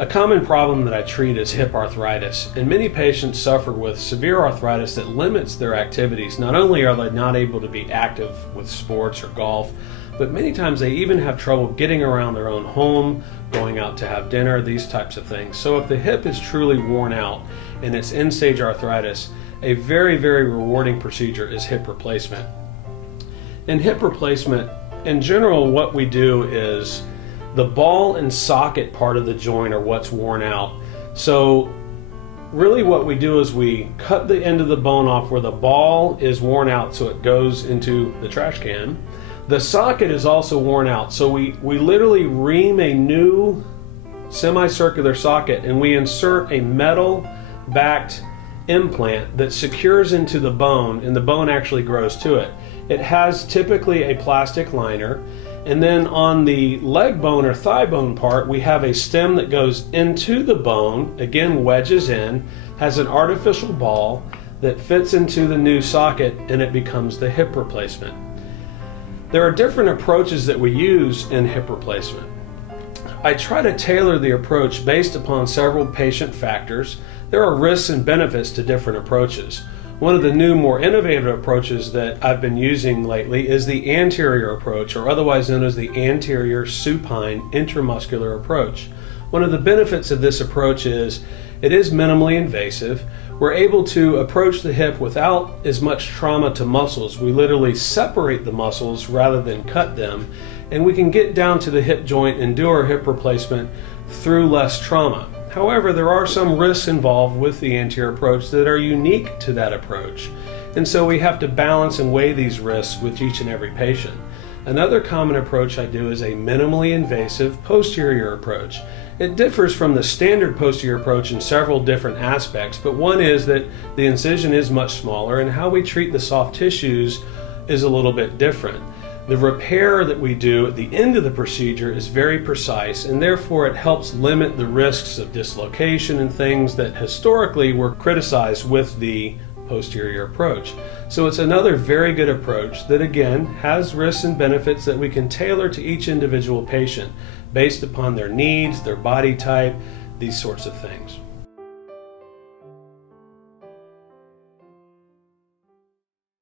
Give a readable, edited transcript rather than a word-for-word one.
A common problem that I treat is hip arthritis, and many patients suffer with severe arthritis that limits their activities. Not only are they not able to be active with sports or golf, but many times they even have trouble getting around their own home, going out to have dinner, these types of things. So if the hip is truly worn out and it's end-stage arthritis, a very, very rewarding procedure is hip replacement. In hip replacement, in general, what we do is the ball and socket part of the joint are what's worn out. So really what we do is we cut the end of the bone off where the ball is worn out so it goes into the trash can. The socket is also worn out, so we literally ream a new semicircular socket and we insert a metal backed implant that secures into the bone, and the bone actually grows to it. It has typically a plastic liner. And then on the leg bone or thigh bone part, we have a stem that goes into the bone, again wedges in, has an artificial ball that fits into the new socket, and it becomes the hip replacement. There are different approaches that we use in hip replacement. I try to tailor the approach based upon several patient factors. There are risks and benefits to different approaches. One of the new, more innovative approaches that I've been using lately is the anterior approach, or otherwise known as the anterior supine intramuscular approach. One of the benefits of this approach is it is minimally invasive. We're able to approach the hip without as much trauma to muscles. We literally separate the muscles rather than cut them, and we can get down to the hip joint and do our hip replacement through less trauma. However, there are some risks involved with the anterior approach that are unique to that approach, and so we have to balance and weigh these risks with each and every patient. Another common approach I do is a minimally invasive posterior approach. It differs from the standard posterior approach in several different aspects, but one is that the incision is much smaller and how we treat the soft tissues is a little bit different. The repair that we do at the end of the procedure is very precise, and therefore it helps limit the risks of dislocation and things that historically were criticized with the posterior approach. So it's another very good approach that again has risks and benefits that we can tailor to each individual patient based upon their needs, their body type, these sorts of things.